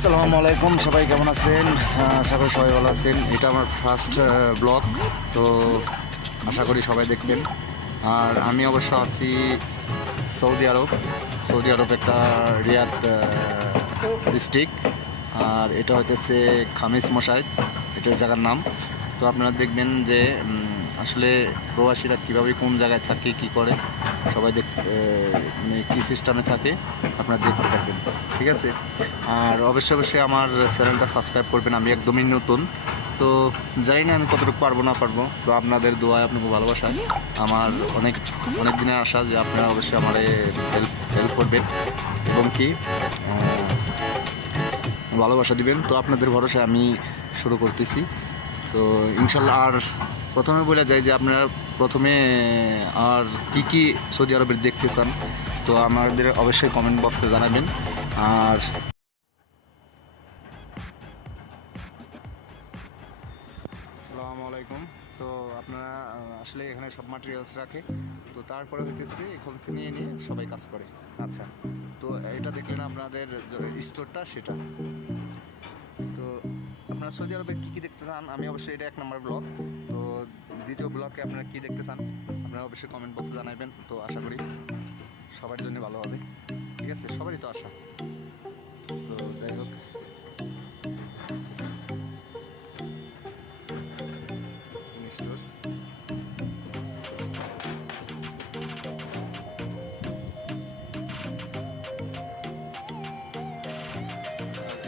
আসসালামু আলাইকুম, সবাই কেমন আছেন? আশা করি সবাই ভালো আছেন। এটা আমার ফার্স্ট ব্লগ, তো আশা করি সবাই দেখবেন। আর আমি অবশ্য আছি সৌদি আরব। সৌদি আরব একটা রিয়াদ ডিস্ট্রিক্ট, আর এটা হইতেছে খামিস মশাইদ, এটার জায়গার নাম। তো আপনারা দেখবেন যে আসলে প্রবাসীরা কীভাবে কোন জায়গায় থাকে, কি করে, সবাই মানে কী সিস্টেমে থাকে আপনারা দেখতে পারবেন, ঠিক আছে? আর অবশ্যই আমার চ্যানেলটা সাবস্ক্রাইব করবেন। আমি একদমই নতুন, তো জানি না আমি কতটুকু পারবো না পারবো। তো আপনাদের দোয়ায়, আপনাকে ভালোবাসা আমার অনেক অনেক দিনের আশা যে আপনারা অবশ্যই আমার হেল্প করবেন এবং কি ভালোবাসা দিবেন। তো আপনাদের ভরসায় আমি শুরু করতেছি। তো ইনশাল্লাহ। আর প্রথমে বলে যাই যে আপনারা প্রথমে আর কি সৌদি আরবের দেখতে চান, তো আমাদের অবশ্যই কমেন্ট বক্সে জানাবেন। আর আসসালামু আলাইকুম। তো আপনারা আসলে এখানে সব মাটেরিয়ালস রাখে, তো তারপরে হইতেছে এখান থেকে নিয়ে নিয়ে সবাই কাজ করে। আচ্ছা, তো এটা দেখলেন আপনাদের স্টোরটা, সেটা। তো আপনারা সৌদি আরবে কী দেখতে চান, আমি অবশ্যই এটা 1 নম্বর ব্লগ। তো দ্বিতীয় ব্লগে আপনারা কী দেখতে চান আপনারা অবশ্যই কমেন্ট বক্সে জানাবেন। তো আশা করি সবার জন্য ভালো হবে, ঠিক আছে? সবারই তো আশা। তো যাই হোক, স্টোর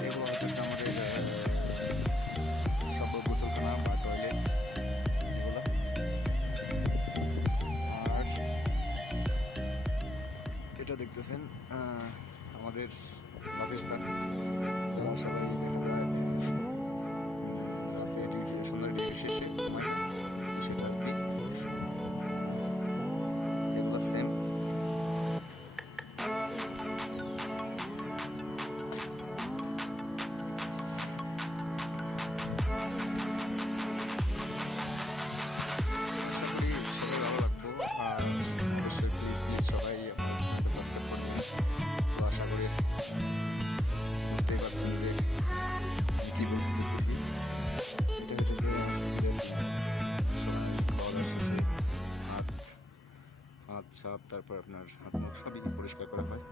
এগুলো হচ্ছে আমাদের সব গোসলখানা বা টয়লেট এগুলো। আর এটা দেখতেছেন আমাদের বাসস্থান, যেমন সবাই দেখা যায় রাতে ডিউটি, সন্ধ্যার ডিউটি শেষে ঘুমায়, তো সেটা আর কি। এগুলো সেম। সবাই ভালো লাগবো। আর অবশ্যই প্লিজ সবাই আপনার চ্যানেলটা সাবস্ক্রাইব করবেন। তো আশা করি বুঝতেই পারছেন যে আমি কী বলতে চাইতেছি। এটা হচ্ছে খাওয়া দাওয়া শেষে হাত হাত সাপ, তারপর আপনার হাত মুখ সবই পরিষ্কার করা হয়।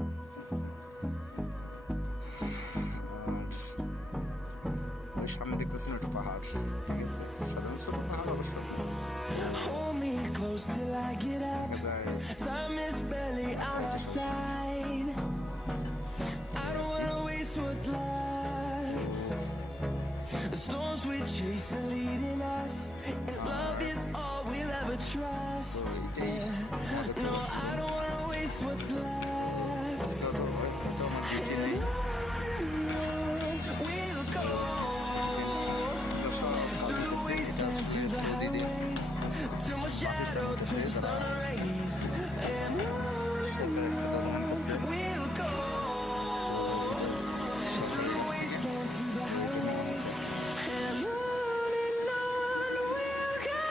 আর সামনে দেখতেছেন একটা পাহাড়, ঠিক আছে? সাধারণ ছোট পাহাড় অবশ্য। Hold me close till I get up. Time is barely on our side. I don't wanna waste what's left. The storms we chase are leading us, and love is all we'll ever trust. Yeah. No, I don't wanna waste what's left. And on we'll go. Through the wastelands, through the highways, till my shadow turns to sun rays. And on we'll go. Through the wastelands, through the highways, and on we'll go.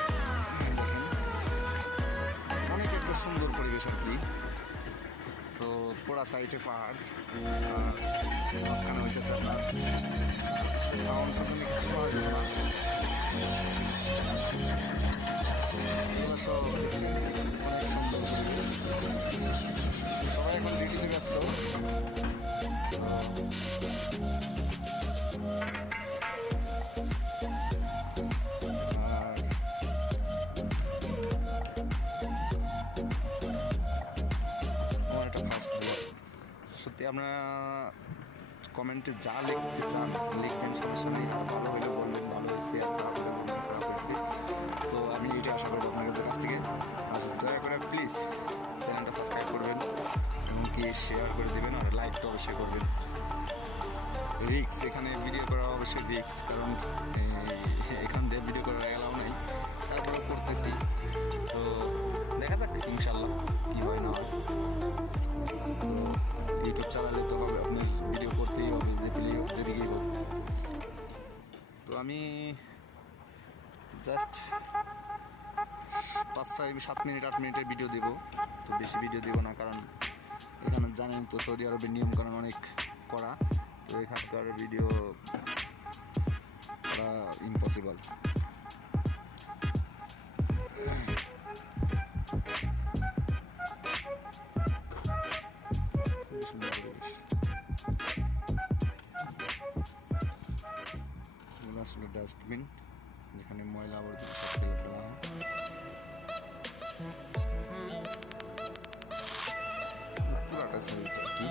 অনেক একটা সুন্দর পরিবেশ আর কি। তো পুরা সাইডে পাহাড়, মাঝখানে হইতেছে আপনার সাউন্ড প্রথমে কিছু পাওয়া যেত না। এগুলো সব দেখছেন, অনেক সুন্দর পরিবেশ। সবাই এখন ডিউটিতে ব্যস্ত। আমার একটা ফার্স্ট ব্লগ। সত্যি আপনারা কমেন্টে যা লিখতে চান লিখবেন, সমস্যা নেই। ভালো হইলে বলবেন ভালো হয়েছে, আর খারাপ হলে বলবেন খারাপ হয়েছে। তো আমি এটা আশা করবো আপনাদের কাছ থেকে। আর দয়া করে প্লিজ চ্যানেলটা সাবস্ক্রাইব করবেন এবং কি শেয়ার করে দেবেন, আর লাইক তো অবশ্যই করবেন। রিক্স, এখানে ভিডিও করা অবশ্যই রিক্স, কারণ এখান দিয়ে ভিডিও করার এলাও নাই, তারপরে করতেছি। তো দেখা যাক ইনশাল্লাহ কী হয় না হয়। তো ইউটিউব চালালে তো হবে, আপনার ভিডিও করতেই হবে, যেদিকেই হোক। তো আমি জাস্ট 5-7 মিনিট 8 মিনিটের ভিডিও দেবো, তো বেশি ভিডিও দেবো না, কারণ এখানে জানেন তো সৌদি আরবের নিয়মকানুন অনেক কড়া। তো এখানকার ভিডিও করা ইম্পসিবল। আসলে ডাস্টবিন, যেখানে ময়লা আবর্জনা সব ফেলে ফেলা হয়। পুরাটা সাইডটা কি।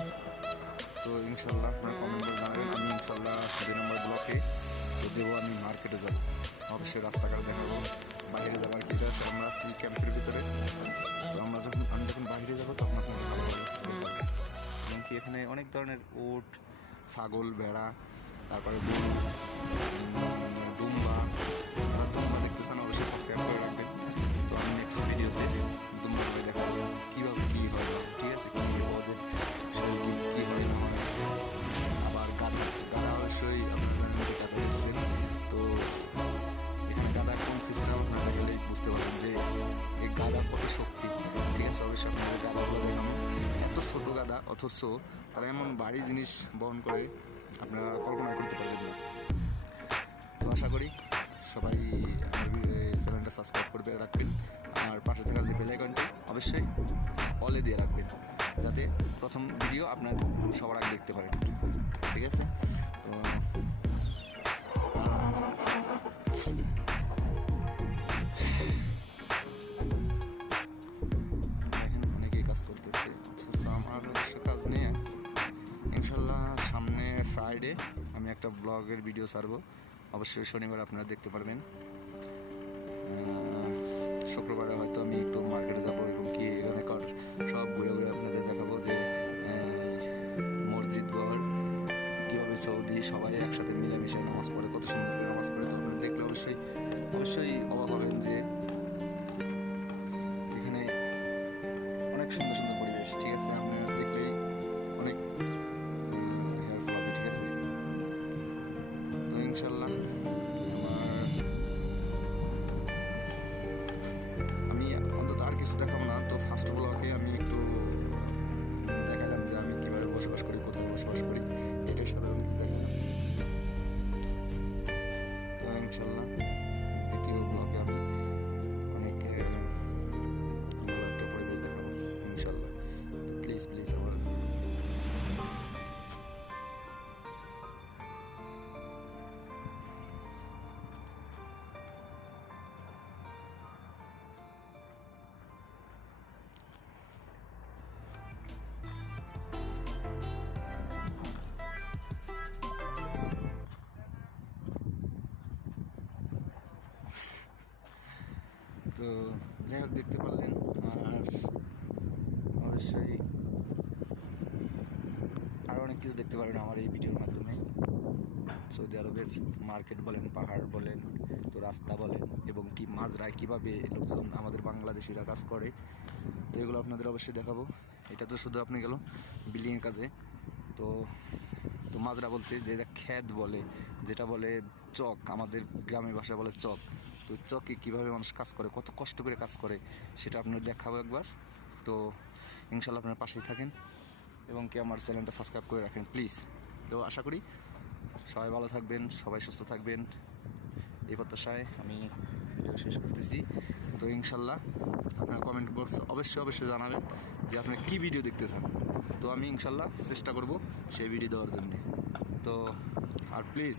তো ইনশাল্লাহ আপনার কমেন্ট করে জানাবেন। আমি ইনশাল্লাহ 2 নম্বর ব্লকে তো দেবো, আমি মার্কেটে যাব, অবশ্যই রাস্তাঘাট দেখাবো, বাইরে যাবার কি আছে। আমরা আসছি ক্যাম্পের ভিতরে, তো আমি যখন বাইরে যাবো তখন আপনাদের ভালো এবং কি এখানে অনেক ধরনের উট, ছাগল, ভেড়া, তারপরে গরু, দুম্বা। যারা দুম্বা দেখতেছেন অবশ্যই সাবস্ক্রাইব করে রাখবেন। তো আমি নেক্সট ভিডিওতে দুম্বাগুলো দেখাবো কীভাবে কী হয়, ঠিক আছে, কী ওদের শরীর কী হয় না হয়। আবার গাদা অবশ্যই আপনারা জানেন যে গাদা এসছেন। তো এখানে গাদা কোন সিস্টেম আপনারা গেলেই বুঝতে পারবেন যে এই গাদা কত শক্তি, ঠিক আছে। অবশ্যই আপনাদের গাদাগুলো দেখানো, এত ছোটো গাদা অথচ তারা এমন ভারী জিনিস বহন করে আপনারা কল্পনা করতে পারবেন না। তো আশা করি সবাই আমার চ্যানেলটা সাবস্ক্রাইব করে রাখবেন, আর পাশে থাকা যে বেল আইকনটি অবশ্যই অলে দিয়ে রাখবেন, যাতে প্রথম ভিডিও আপনার সবার আগে দেখতে পারেন, ঠিক আছে। তো দেখেন অনেকেই কাজ করতেছে, আমার অবশ্য কাজ নেই। ইনশাল্লাহ সামনে ফ্রাইডে আমি একটা ব্লগের ভিডিও ছাড়বো, অবশ্যই শনিবার আপনারা দেখতে পারবেন। শুক্রবারে হয়তো আমি একটু মার্কেটে যাবো এবং কি এখানে সব ঘুরে ঘুরে আপনাদের দেখাবো যে মসজিদ ঘর কীভাবে সৌদি সবাই একসাথে মিলেমিশে নামাজ পড়ে, কত সুন্দর করে নামাজ পড়ে। তো আপনারা দেখলে অবশ্যই অবাক হবেন যে এখানে অনেক সুন্দর সুন্দর পরিবেশ, ঠিক আছে। আপনারা দেখলেই অনেক হেল্পফুল হবে, ঠিক আছে। তো ইনশাল্লাহ আমি অন্তত আর কিছু দেখাবো না। তো ফার্স্ট ব্লগে আমি একটু দেখালাম যে আমি কীভাবে বসবাস করি, কোথায় বসবাস করি, এটাই সাধারণ কিছু দেখালাম। তো ইনশাল্লাহ দ্বিতীয় ব্লগে আমি অনেক ভালো একটা পরিবেশ দেখাবো ইনশাল্লাহ। তো প্লিজ আমার তো যাই হোক দেখতে পারলেন। আর অবশ্যই আরও অনেক কিছু দেখতে পারবেন আমার এই ভিডিওর মাধ্যমে। সৌদি আরবের মার্কেট বলেন, পাহাড় বলেন, তো রাস্তা বলেন, এবং কি মাজরায় কীভাবে লোকজন আমাদের বাংলাদেশিরা কাজ করে, তো এগুলো আপনাদের অবশ্যই দেখাবো। এটা তো শুধু আপনি গেল বিল্ডিংয়ের কাজে। তো মাজরা বলতে যেটা খ্যাত বলে, যেটা বলে চক, আমাদের গ্রামের ভাষায় বলে চক। তো চকে কীভাবে মানুষ কাজ করে, কত কষ্ট করে কাজ করে, সেটা আপনার দেখাবো একবার। তো ইনশাল্লাহ আপনার পাশেই থাকেন এবং কি আমার চ্যানেলটা সাবস্ক্রাইব করে রাখেন প্লিজ। তো আশা করি সবাই ভালো থাকবেন, সবাই সুস্থ থাকবেন, এই প্রত্যাশায় আমি ভিডিও শেষ করতেছি। তো ইনশাল্লাহ আপনার কমেন্ট বক্স অবশ্যই জানাবেন যে আপনি কী ভিডিও দেখতে চান। তো আমি ইনশাল্লাহ চেষ্টা করব সেই ভিডিও দেওয়ার জন্যে। তো আর please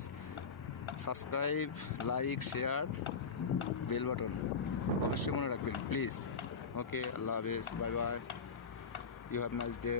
subscribe, like, share, bell button অবশ্যই মনে রাখবেন প্লিজ। ওকে, আল্লাহ হাফেজ, bye bye, you have nice day.